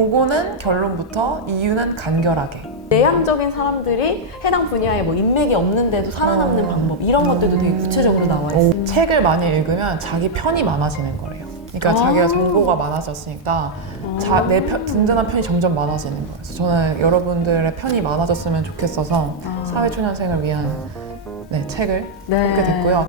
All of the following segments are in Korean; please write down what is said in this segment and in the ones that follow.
보고는 결론부터, 이유는 간결하게. 내향적인 사람들이 해당 분야에 뭐 인맥이 없는데도 살아남는 방법 이런 것들도 되게 구체적으로 나와 있어요. 책을 많이 읽으면 자기 편이 많아지는 거래요. 그러니까 자기가 정보가 많아졌으니까 내 든든한 편이 점점 많아지는 거예요. 그래서 저는 여러분들의 편이 많아졌으면 좋겠어서 사회초년생을 위한 책을 뽑게 됐고요.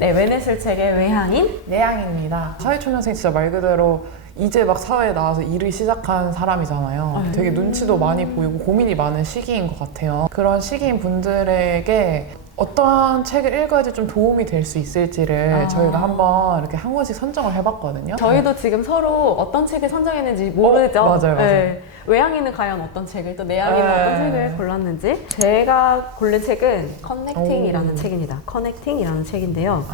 네, 외내실 책의 외향인? 내향입니다. 사회초년생 진짜 말 그대로 이제 막 사회에 나와서 일을 시작한 사람이잖아요. 되게 눈치도 많이 보이고 고민이 많은 시기인 것 같아요. 그런 시기인 분들에게 어떤 책을 읽어야지 좀 도움이 될 수 있을지를 저희가 한번 이렇게 한 권씩 선정을 해봤거든요. 저희도 지금 서로 어떤 책을 선정했는지 모르죠? 맞아요. 네. 외향인은 과연 어떤 책을, 또 내향인은 어떤 책을 골랐는지. 제가 고른 책은 커넥팅이라는 책입니다. 커넥팅이라는 책인데요.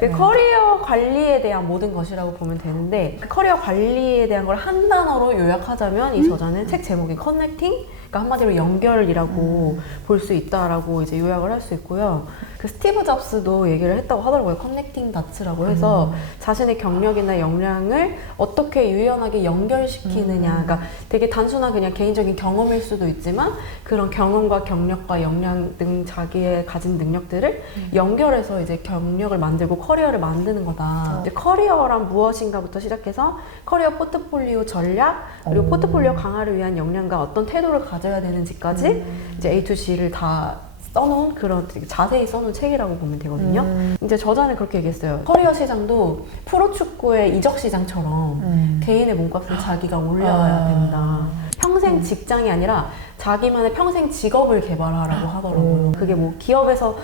커리어 관리에 대한 모든 것이라고 보면 되는데, 그 커리어 관리에 대한 걸 한 단어로 요약하자면 이 저자는 책 제목이 커넥팅? 그러니까 한마디로 연결이라고 볼 수 있다라고 이제 요약을 할 수 있고요. 그 스티브 잡스도 얘기를 했다고 하더라고요. 커넥팅 다츠라고 해서 자신의 경력이나 역량을 어떻게 유연하게 연결시키느냐. 그러니까 되게 단순한 그냥 개인적인 경험일 수도 있지만 그런 경험과 경력과 역량 등 자기의 가진 능력들을 연결해서 이제 경력을 만들고 커리어를 만드는 거다. 이제 커리어란 무엇인가부터 시작해서 커리어 포트폴리오 전략, 그리고 포트폴리오 강화를 위한 역량과 어떤 태도를 가져야 되는지까지 이제 A to C를 다 써놓은 그런 되게 자세히 써놓은 책이라고 보면 되거든요. 이제 저자는 그렇게 얘기했어요. 커리어 시장도 프로축구의 이적 시장처럼 개인의 몸값을 자기가 올려야 된다. 평생 직장이 아니라 자기만의 평생 직업을 개발하라고 하더라고요. 그게 뭐 기업에서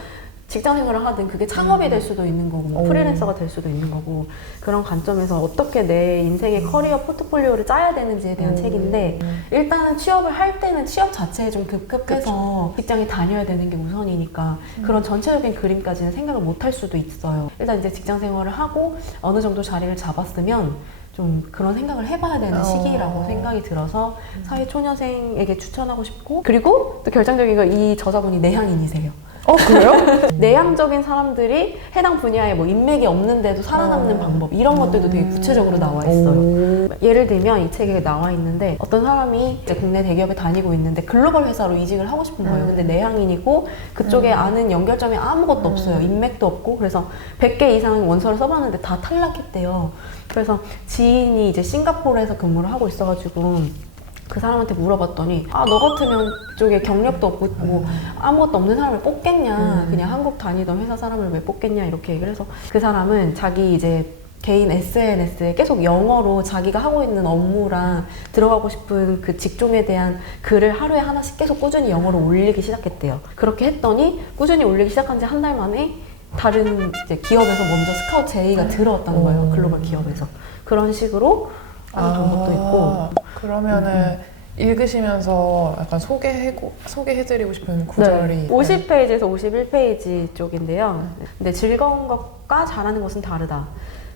직장 생활을 하든 그게 창업이 될 수도 있는 거고 뭐 프리랜서가 될 수도 있는 거고, 그런 관점에서 어떻게 내 인생의 커리어 포트폴리오를 짜야 되는지에 대한 책인데, 일단은 취업을 할 때는 취업 자체에 좀 급급해서 직장에 다녀야 되는 게 우선이니까 그런 전체적인 그림까지는 생각을 못 할 수도 있어요. 일단 이제 직장 생활을 하고 어느 정도 자리를 잡았으면 좀 그런 생각을 해봐야 되는 시기라고 생각이 들어서 사회초년생에게 추천하고 싶고, 그리고 또 결정적인 건 이 저자분이 내향인이세요. 그래요? 내향적인 사람들이 해당 분야에 뭐 인맥이 없는데도 살아남는 방법 이런 것들도 되게 구체적으로 나와 있어요. 예를 들면 이 책에 나와 있는데, 어떤 사람이 이제 국내 대기업에 다니고 있는데 글로벌 회사로 이직을 하고 싶은 거예요. 근데 내향인이고 그쪽에 아는 연결점이 아무것도 없어요. 인맥도 없고. 그래서 100개 이상 원서를 써봤는데 다 탈락했대요. 그래서 지인이 이제 싱가포르에서 근무를 하고 있어가지고 그 사람한테 물어봤더니, 너 같으면 그쪽에 경력도 없고 뭐 아무것도 없는 사람을 뽑겠냐, 그냥 한국 다니던 회사 사람을 왜 뽑겠냐, 이렇게 얘기를 해서 그 사람은 자기 이제 개인 SNS에 계속 영어로 자기가 하고 있는 업무랑 들어가고 싶은 그 직종에 대한 글을 하루에 하나씩 계속 꾸준히 영어로 올리기 시작했대요. 그렇게 했더니 꾸준히 올리기 시작한 지 한 달 만에 다른 이제 기업에서 먼저 스카우트 제의가 들어왔다는 거예요. 글로벌 기업에서. 그런 식으로 하는 것도 있고. 그러면은 읽으시면서 약간 소개해드리고 싶은 구절이 50페이지에서 51페이지 쪽인데요. 근데 즐거운 것과 잘하는 것은 다르다.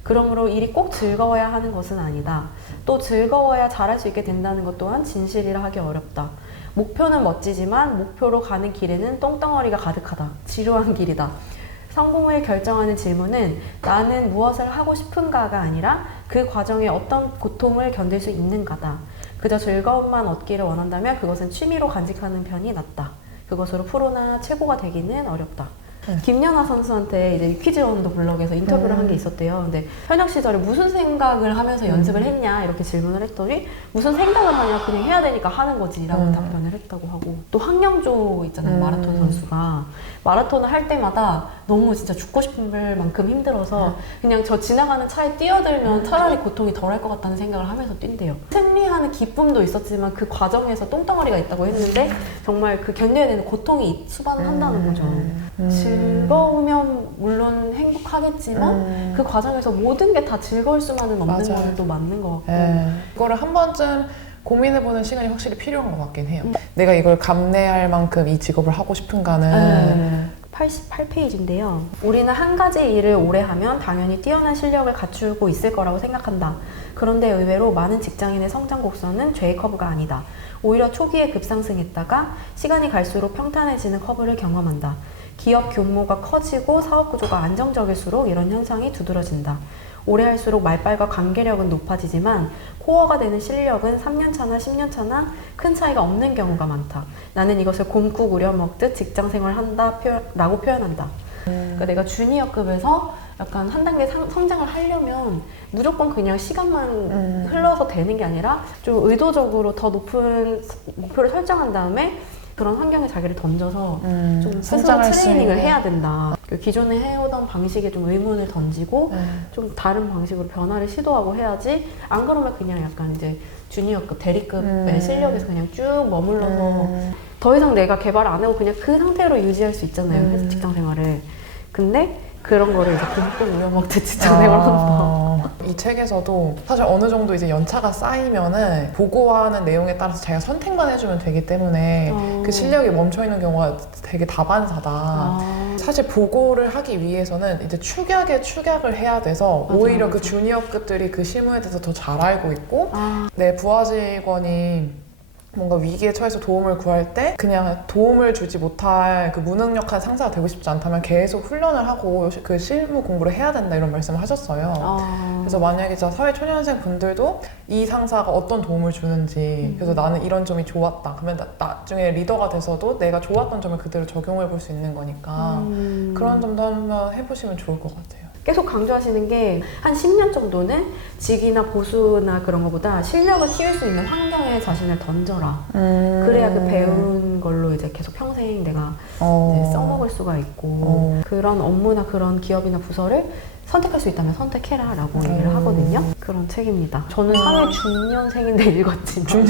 그러므로 일이 꼭 즐거워야 하는 것은 아니다. 또 즐거워야 잘할 수 있게 된다는 것 또한 진실이라 하기 어렵다. 목표는 멋지지만 목표로 가는 길에는 똥덩어리가 가득하다. 지루한 길이다. 성공을 결정하는 질문은 나는 무엇을 하고 싶은가가 아니라 그 과정에 어떤 고통을 견딜 수 있는가다. 그저 즐거움만 얻기를 원한다면 그것은 취미로 간직하는 편이 낫다. 그것으로 프로나 최고가 되기는 어렵다. 김연아 선수한테 이제 퀴즈원더 블럭에서 인터뷰를 한 게 있었대요. 근데 현역 시절에 무슨 생각을 하면서 연습을 했냐 이렇게 질문을 했더니, 무슨 생각을 하냐, 그냥 해야 되니까 하는 거지 라고 답변을 했다고 하고, 또 황영조 있잖아요. 마라톤 선수가 마라톤을 할 때마다 너무 진짜 죽고 싶을 만큼 힘들어서 그냥 저 지나가는 차에 뛰어들면 차라리 고통이 덜할 것 같다는 생각을 하면서 뛴대요. 승리하는 기쁨도 있었지만 그 과정에서 똥덩어리가 있다고 했는데 정말 그 견뎌야 되는 고통이 수반을 한다는 거죠. 즐거우면 물론 행복하겠지만 그 과정에서 모든 게 다 즐거울 수만은 없는 건 또 맞는 것 같고, 이거를 한 번쯤 고민해보는 시간이 확실히 필요한 것 같긴 해요. 내가 이걸 감내할 만큼 이 직업을 하고 싶은가는 88페이지인데요. 우리는 한 가지 일을 오래 하면 당연히 뛰어난 실력을 갖추고 있을 거라고 생각한다. 그런데 의외로 많은 직장인의 성장 곡선은 J 커브가 아니다. 오히려 초기에 급상승했다가 시간이 갈수록 평탄해지는 커브를 경험한다. 기업 규모가 커지고 사업 구조가 안정적일수록 이런 현상이 두드러진다. 오래 할수록 말빨과 관계력은 높아지지만 코어가 되는 실력은 3년차나 10년차나 큰 차이가 없는 경우가 많다. 나는 이것을 곰국 우려먹듯 직장생활 한다 라고 표현한다. 그러니까 내가 주니어급에서 약간 한 단계 성장을 하려면 무조건 그냥 시간만 흘러서 되는 게 아니라 좀 의도적으로 더 높은 목표를 설정한 다음에 그런 환경에 자기를 던져서 좀 스스로 성장할 수 트레이닝을 있는. 해야 된다. 기존에 해오던 방식에 좀 의문을 던지고 좀 다른 방식으로 변화를 시도하고 해야지. 안 그러면 그냥 약간 이제 주니어급, 대리급의 실력에서 그냥 쭉 머물러서 더 이상 내가 개발을 안 하고 그냥 그 상태로 유지할 수 있잖아요. 회사 직장 생활을. 근데 그런 거를 이제 곰국 우려먹듯 직장 생활을 한다. 이 책에서도 사실 어느 정도 이제 연차가 쌓이면은 보고하는 내용에 따라서 자기가 선택만 해주면 되기 때문에 그 실력이 멈춰 있는 경우가 되게 다반사다. 사실 보고를 하기 위해서는 이제 축약을 해야 돼서 맞아, 오히려 맞아. 그 주니어급들이 그 실무에 대해서 더 잘 알고 있고 내 부하 직원이 뭔가 위기에 처해서 도움을 구할 때 그냥 도움을 주지 못할 그 무능력한 상사가 되고 싶지 않다면 계속 훈련을 하고 그 실무 공부를 해야 된다 이런 말씀을 하셨어요. 그래서 만약에 진짜 사회초년생 분들도 이 상사가 어떤 도움을 주는지 그래서 나는 이런 점이 좋았다. 그러면 나중에 리더가 돼서도 내가 좋았던 점을 그대로 적용해 볼 수 있는 거니까 그런 점도 한번 해보시면 좋을 것 같아요. 계속 강조하시는 게 한 10년 정도는 직이나 보수나 그런 것보다 실력을 키울 수 있는 환경에 자신을 던져라. 그래야 그 배운 걸로 이제 계속 평생 내가 이제 써먹을 수가 있고 그런 업무나 그런 기업이나 부서를 선택할 수 있다면 선택해라 라고 얘기를 하거든요. 그런 책입니다. 저는 사회 중년생인데 읽었지만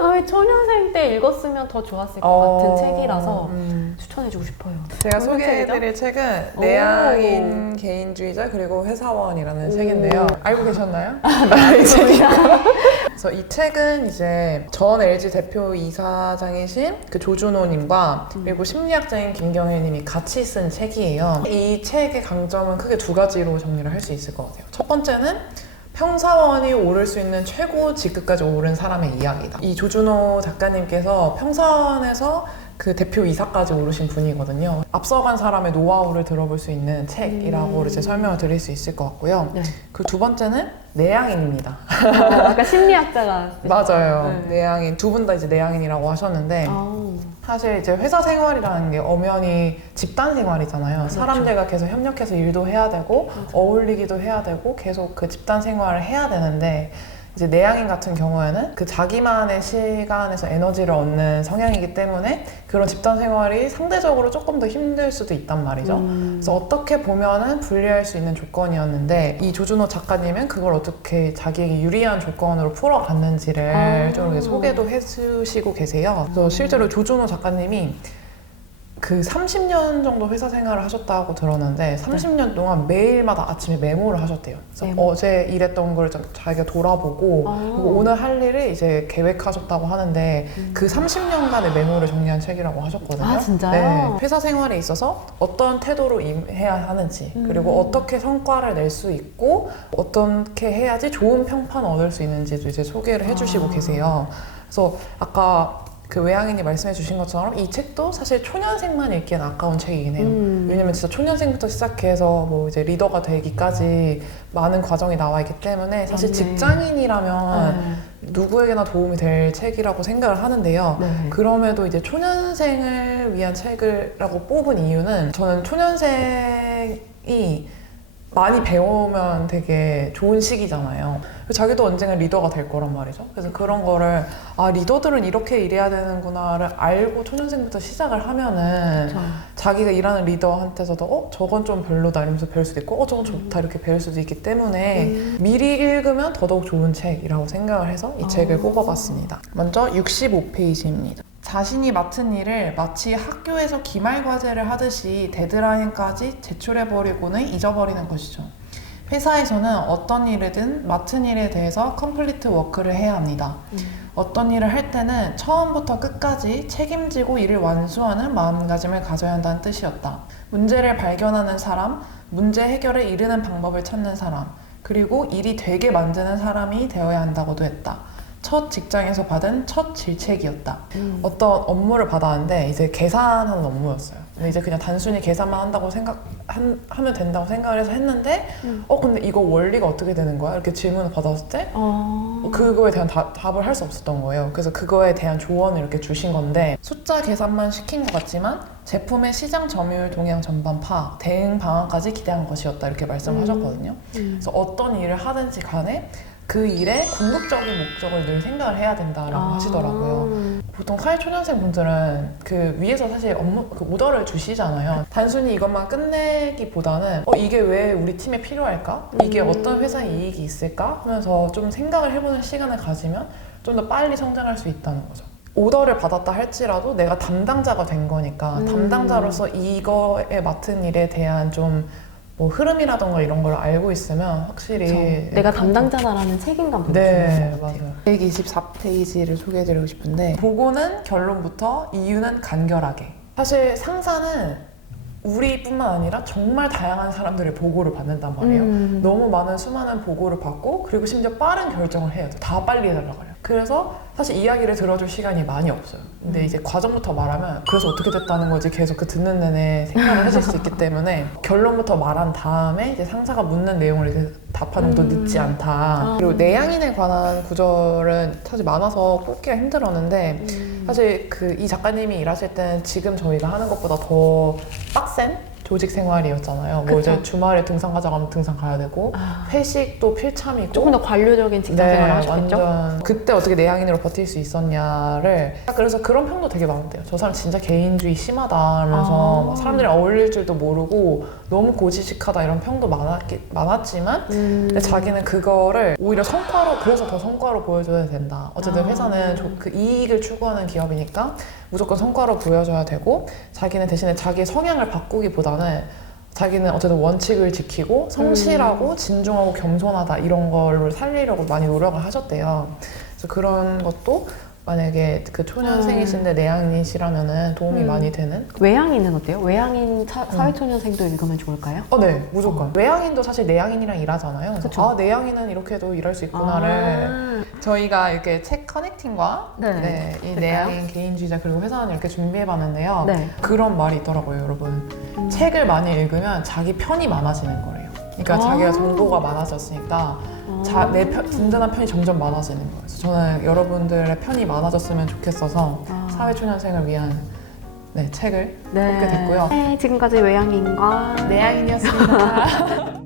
사회 초년생 때 읽었으면 더 좋았을 것 같은 책이라서 추천해주고 싶어요. 제가 무슨 소개해드릴 책은 내향인 개인주의자 그리고 회사원이라는 책인데요. 알고 계셨나요? 이 책이요. 그래서 이 책은 이제 전 LG 대표 이사장이신 그 조준호님과 그리고 심리학자인 김경일님이 같이 쓴 책이에요. 이 책의 강점은 크게 두 가지로 정리를 할 수 있을 것 같아요. 첫 번째는 평사원이 오를 수 있는 최고 직급까지 오른 사람의 이야기다. 이 조준호 작가님께서 평사원에서 그 대표 이사까지 오르신 분이거든요. 앞서간 사람의 노하우를 들어볼 수 있는 책이라고 이제 설명을 드릴 수 있을 것 같고요. 네. 그 두 번째는 내향인입니다. 아까 심리학자가 맞아요. 내향인. 두 분 다 이제 내향인이라고 하셨는데 사실 이제 회사 생활이라는 게 엄연히 집단 생활이잖아요. 그렇죠. 사람들과 계속 협력해서 일도 해야 되고 어울리기도 해야 되고 계속 그 집단 생활을 해야 되는데 이제 내향인 같은 경우에는 그 자기만의 시간에서 에너지를 얻는 성향이기 때문에 그런 집단 생활이 상대적으로 조금 더 힘들 수도 있단 말이죠. 그래서 어떻게 보면은 분리할 수 있는 조건이었는데 이 조준호 작가님은 그걸 어떻게 자기에게 유리한 조건으로 풀어갔는지를 좀 이렇게 소개도 해주시고 계세요. 그래서 실제로 조준호 작가님이 그 30년 정도 회사 생활을 하셨다고 들었는데 30년 동안 매일마다 아침에 메모를 하셨대요. 그래서 메모. 어제 일했던 걸 좀 자기가 돌아보고 그리고 오늘 할 일을 이제 계획하셨다고 하는데 그 30년간의 메모를 정리한 책이라고 하셨거든요. 아, 진짜요? 네. 회사 생활에 있어서 어떤 태도로 임해야 하는지 그리고 어떻게 성과를 낼 수 있고 어떻게 해야지 좋은 평판 얻을 수 있는지도 이제 소개를 해주시고 계세요. 그래서 아까 그 외향인이 말씀해 주신 것처럼 이 책도 사실 초년생만 읽기엔 아까운 책이긴 해요. 왜냐면 진짜 초년생부터 시작해서 뭐 이제 리더가 되기까지 많은 과정이 나와 있기 때문에 사실 직장인이라면 누구에게나 도움이 될 책이라고 생각을 하는데요. 그럼에도 이제 초년생을 위한 책이라고 뽑은 이유는 저는 초년생이 많이 배우면 되게 좋은 시기잖아요. 자기도 언젠가 리더가 될 거란 말이죠. 그래서 그런 거를 리더들은 이렇게 일해야 되는구나를 알고 초년생부터 시작을 하면은 그렇죠. 자기가 일하는 리더한테서도 저건 좀 별로다 이러면서 배울 수도 있고 저건 좋다 이렇게 배울 수도 있기 때문에 미리 읽으면 더더욱 좋은 책이라고 생각을 해서 이 책을 뽑아봤습니다. 먼저 65페이지입니다. 자신이 맡은 일을 마치 학교에서 기말 과제를 하듯이 데드라인까지 제출해버리고는 잊어버리는 것이죠. 회사에서는 어떤 일이든 맡은 일에 대해서 컴플리트 워크를 해야 합니다. 어떤 일을 할 때는 처음부터 끝까지 책임지고 일을 완수하는 마음가짐을 가져야 한다는 뜻이었다. 문제를 발견하는 사람, 문제 해결에 이르는 방법을 찾는 사람, 그리고 일이 되게 만드는 사람이 되어야 한다고도 했다. 첫 직장에서 받은 첫 질책이었다. 어떤 업무를 받았는데 이제 계산하는 업무였어요. 근데 이제 그냥 단순히 계산만 한다고 하면 된다고 생각을 해서 했는데 근데 이거 원리가 어떻게 되는 거야? 이렇게 질문을 받았을 때 그거에 대한 답을 할 수 없었던 거예요. 그래서 그거에 대한 조언을 이렇게 주신 건데 숫자 계산만 시킨 것 같지만 제품의 시장 점유율 동향 전반 파악, 대응 방안까지 기대한 것이었다 이렇게 말씀하셨거든요. 그래서 어떤 일을 하든지 간에 그 일의 궁극적인 목적을 늘 생각을 해야 된다라고 하시더라고요. 보통 사회초년생 분들은 그 위에서 사실 업무 그 오더를 주시잖아요. 단순히 이것만 끝내기보다는 이게 왜 우리 팀에 필요할까? 이게 어떤 회사에 이익이 있을까? 하면서 좀 생각을 해보는 시간을 가지면 좀 더 빨리 성장할 수 있다는 거죠. 오더를 받았다 할지라도 내가 담당자가 된 거니까 담당자로서 이거에 맡은 일에 대한 좀 뭐 흐름이라던가 이런 걸 알고 있으면 확실히 내가 담당자다라는 책임감도 네, 맞아요. 124페이지를 소개해드리고 싶은데 보고는 결론부터 이유는 간결하게. 사실 상사는 우리뿐만 아니라 정말 다양한 사람들의 보고를 받는단 말이에요. 너무 많은 수많은 보고를 받고 그리고 심지어 빠른 결정을 해야 돼. 다 빨리 해달라고 해요. 그래서 사실 이야기를 들어줄 시간이 많이 없어요. 근데 이제 과정부터 말하면 그래서 어떻게 됐다는 거지 계속 그 듣는 내내 생각을 하실 수 있기 때문에 결론부터 말한 다음에 이제 상사가 묻는 내용을 이제 답하는 것도 늦지 않다. 그리고 내향인에 관한 구절은 사실 많아서 뽑기가 힘들었는데 사실 그 이 작가님이 일하실 때는 지금 저희가 하는 것보다 더 빡센 조직 생활이었잖아요. 뭐 이제 주말에 등산 가자고 등산 가야 되고 회식도 필참이고 조금 더 관료적인 직장 생활을 하셨겠죠? 완전 그때 어떻게 내향인으로 버틸 수 있었냐를 그래서 그런 평도 되게 많았대요. 저 사람 진짜 개인주의 심하다 하면서 막 사람들이랑 어울릴 줄도 모르고 너무 고지식하다 이런 평도 많았지만 근데 자기는 그거를 오히려 성과로 그래서 더 성과로 보여줘야 된다. 어쨌든 회사는 그 이익을 추구하는 기업이니까 무조건 성과로 보여줘야 되고 자기는 대신에 자기의 성향을 바꾸기보다는 자기는 어쨌든 원칙을 지키고 성실하고 진중하고 겸손하다 이런 걸로 살리려고 많이 노력을 하셨대요. 그래서 그런 것도 만약에 그 초년생이신데 내향인이시라면은 도움이 많이 되는? 외향인은 어때요? 외향인 사회초년생도 읽으면 좋을까요? 네, 무조건. 외향인도 사실 내향인이랑 일하잖아요. 그래서 내향인은 이렇게도 일할 수 있구나를 저희가 이렇게 책 커넥팅과 이 내향인 개인주의자 그리고 회사는 이렇게 준비해봤는데요. 그런 말이 있더라고요, 여러분. 책을 많이 읽으면 자기 편이 많아지는 거래요. 그러니까 자기가 정보가 많아졌으니까 내 든든한 편이 점점 많아지는 거예요. 그래서 저는 여러분들의 편이 많아졌으면 좋겠어서 사회초년생을 위한 책을 뽑게 됐고요. 지금까지 외향인과 내향인이었습니다.